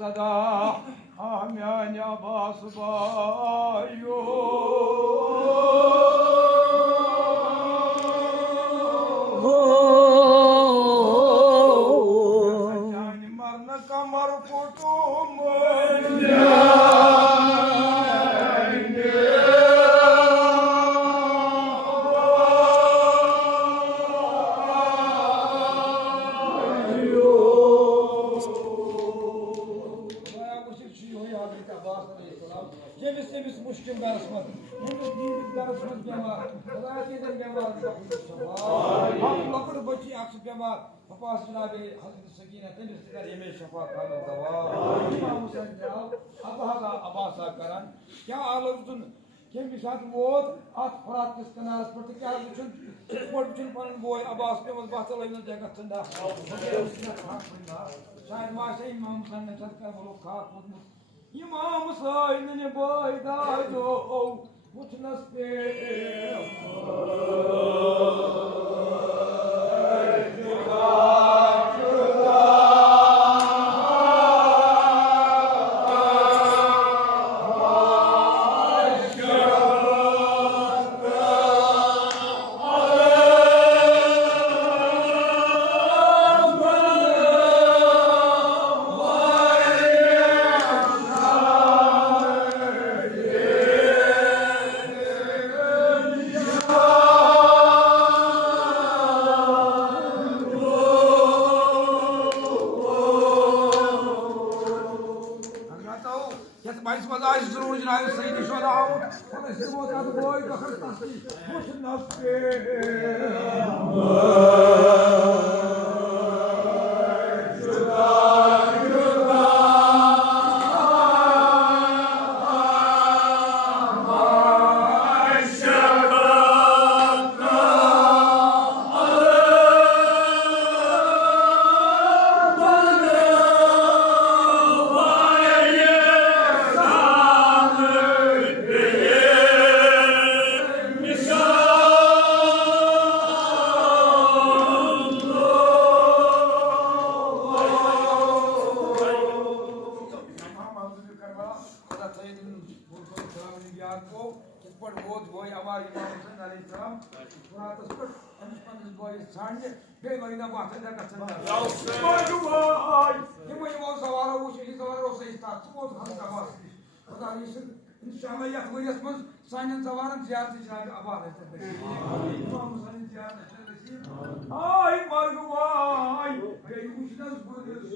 Sada amyanya basbayo Sajani marna kamar kutum Muşkin karışmaz. Yemiz büyük karışmaz gemar. Rahat eden gemar. Haklıkır bacı aksı gemar. Papasına bir Hazreti Sakine temizlikler yemeği şafa kanı dava. İmam Hüseyin Cevap. Allah'a abasa karan. Kya ağlarızdın? Kim bir saat vod at Fırat kıskanas pırtık ya bütün spor bütün panın boy abas kemaz bahtalayına cekatında. Şahin maşa İmam Hüseyin'e çatkar bulup kalk mutmut. İmam Hüseyin'in boydaydı o mutlas İnşallah yakmayasınız. Sayın zavarın ziyaret icraatı abad etsin. İmam Hüseyin ziyaret etsin. Ay margu vay. Ey uçtan buradayız.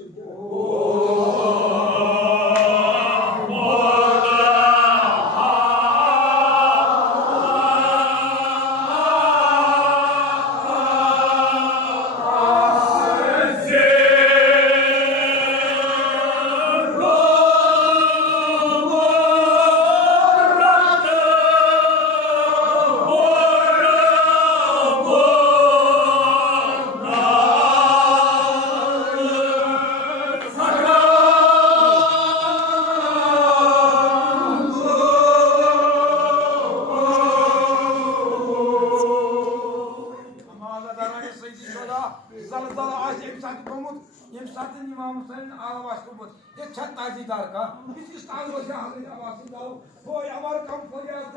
Boy amar kam fariyaat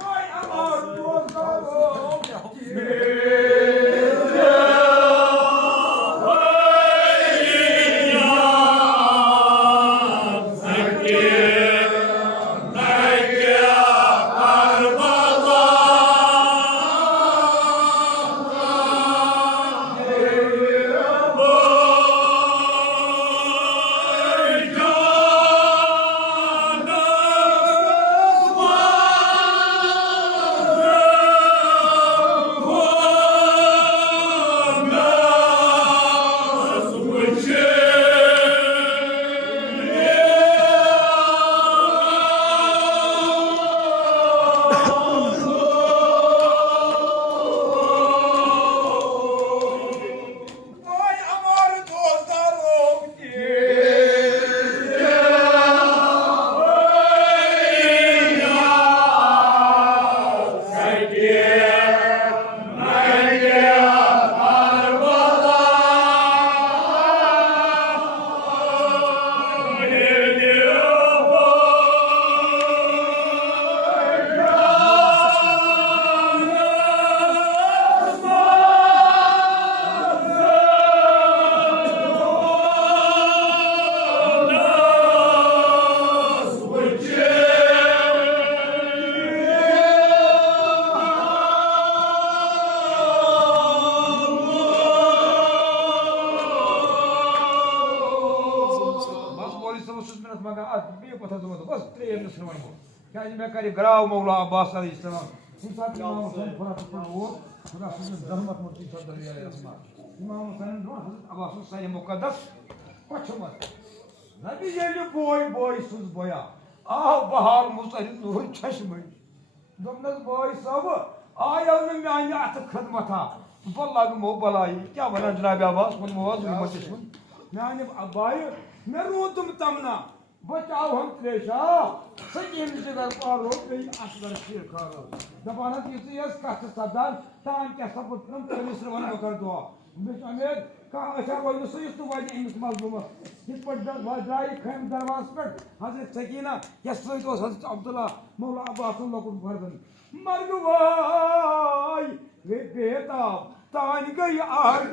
boy amar Oh क्या मैं करे ग्राव मौला अब्बास अलैहिस्सलाम साथ इमाम हुसैन फरात पर वो खुदा से रहमत मुर्ती सदर अलैहिस्सलाम इमाम हुसैन रो हजरत अब्बास सही मुकद्दस पछमत नबी ये बोय सुज बोया आ बहाल मुसहिद नूर चश्मे दोनस बोय सब आया न म्यान अत खदमत बल लगमो बलाई क्या वना जनाब अब्बास मुन मोज मुतशुन म्यान अबाय मैं रोतुम तमना बचाओ हम त्रेशा सकीन जिगर पारो गई असगर शेर खारो दबाना तीसरी यस का सदान तान क्या सबूत कम पुलिस रवन कर दो मिस अमीर का अच्छा वो सही तो वाजी इस मजलूम इस पर वाजाई खैम दरवाज पर हजरत सकीना यस तो हजरत अब्दुल्ला मौला अब्बास लोगों फर्जन मरगवाई वे बेटा तान गई आग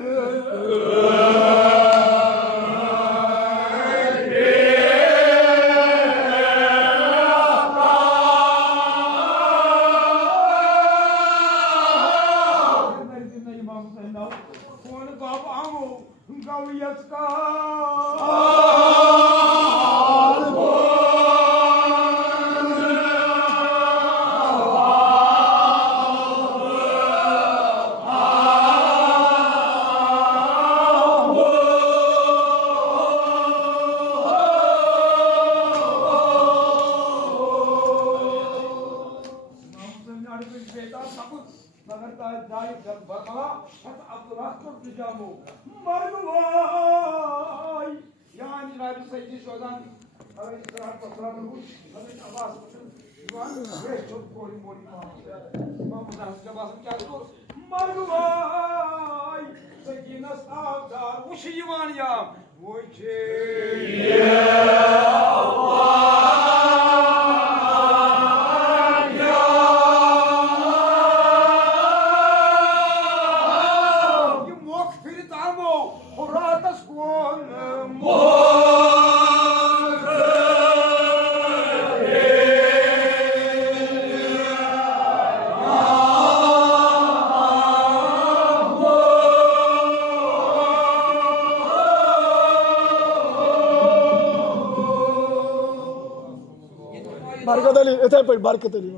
बरकत अली इथे पे बरकत अली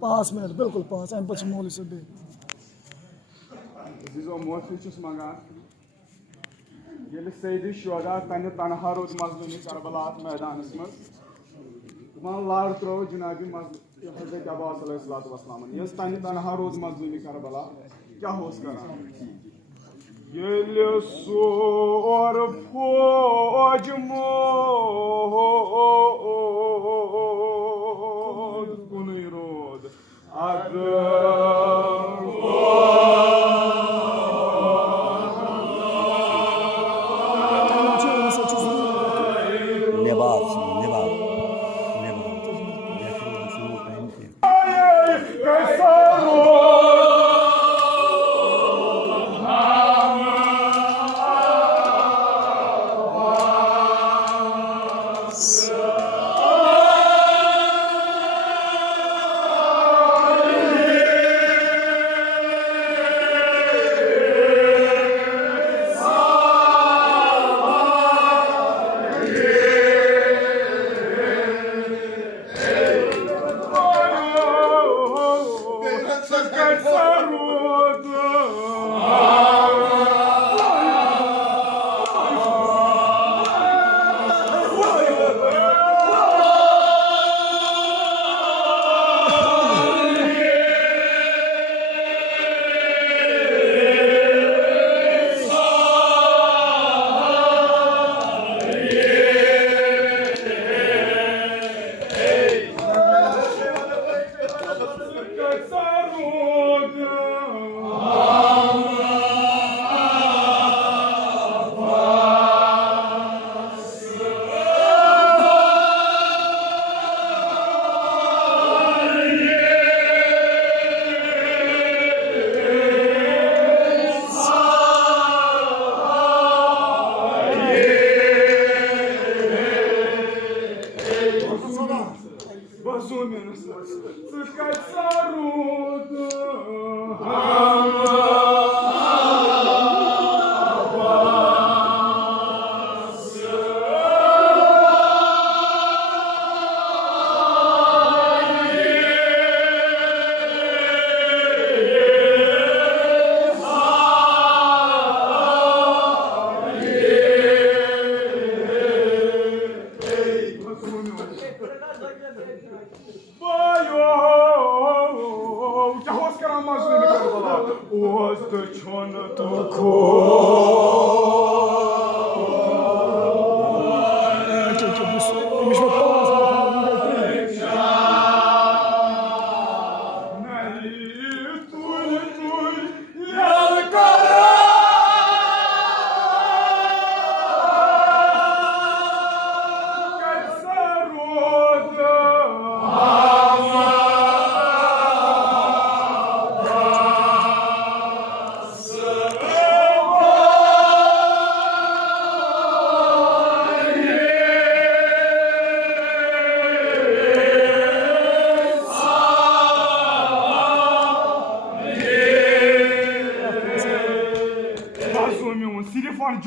5 मिनट बिल्कुल 5 अम पछ मौलवी सब अजीजो मोहफिज छुस मंगान ये सैदी शुहदा तन तनहा रोज मजलूमी करबलात मैदानस मज तमाम लार त्रो जनाबी हजरत अब्बास अलैहिस्सलातु वस्सलाम ये तन तनहा रोज मजलूमी करबला क्या होस करान ये सोर फौज to chon to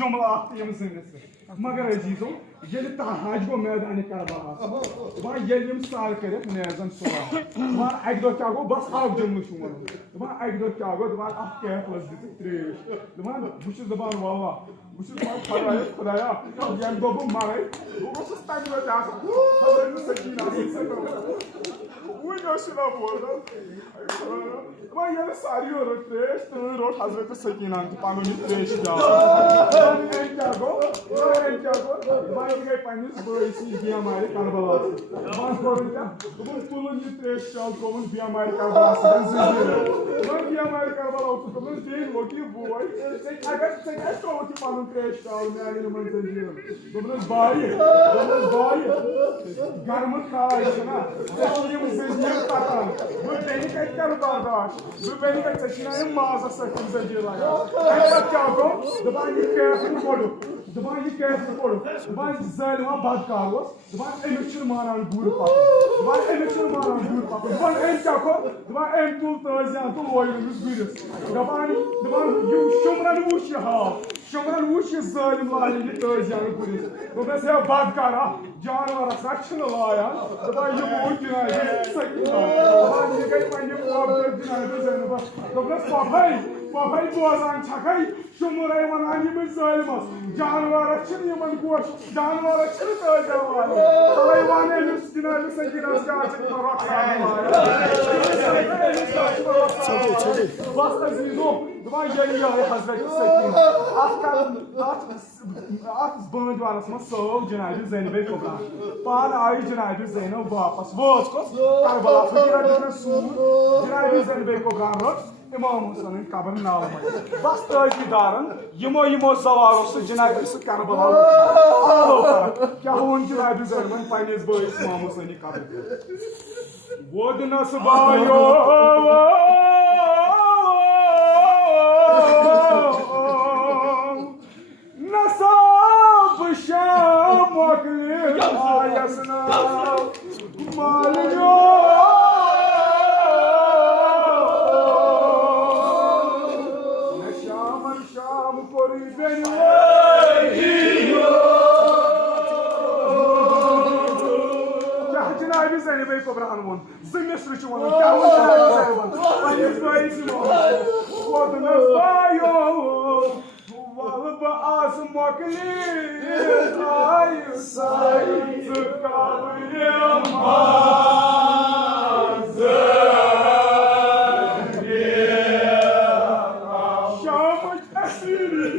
जुमला मगर अजीजो ये हज गो मैदान करबला वह ये साल कर नेजन सुबह वह अक दो क्या गो बस आग जुमल वह अक दो क्या गो दपान कैफ त्रेश दपान बहुत दपान वाला बहुत खुदाया यम दो बह मरे बस तक ये सारी रोट त्रेश तो रोट हजरत सकीना पान त्रेश क्या गो गई पन्निस बसी बेमार करबला तुलन यह त्रेश चल त्रोन बेमार करबला बेमार करबला बेन लोटी बोय अगर त्रोत पन त्रेश चल मान दोपनस बाय गर्म खाय पकान बह बेन कत कर बर्दाश्त बह बेन कत माज सखी जंजीर लगा क्या गो दपान यह कैफ कोड़ दपान यह कैफ कोड़ दपान जलवा बदकार दपान अमिस मानान गुर पक दपान अमिस मानान गुर पक दपान क्या को दपान तुल तजियान तो लोग गुरस दपान शुमरन वुच हाव शुमरन वुच जलिम लाइन यह तजियान गुरस दोपस हे बदकार जानवरस लायान दपान यह सकीना दपान यह गई पे दोपस पफे बोजान छकै शुमरे वनान यम जलिमस जानवरस गोश जानवरस तजियान तवे वन अमिस जनाब सकीनास बस अजीजो दपान ये हजरत सकीना अत बंदवानस मज सव जनाब ज़ैनब कुबरा पान आई जनाब ज़ैनब वापस वोज करबला फकीरा दिस सूद जनाब ज़ैनब कुबरा रट इमाम हुसैन कबर नाल बस ताजीदारन यमो सवालों से जनाब करबला आलो क्या वन जनाब ज़ैनब पन्निस बइस इमाम हुसैन कबर वो दिनस बायो नसाब शाम अगले आयसना मालियो शाम कोरी बेनी क्या जनाब ज़ैनब कुबरा वन मिस्र वन क्या वो बायो वल्ब आस मोकली आई साइज काबरे माज शाम असरी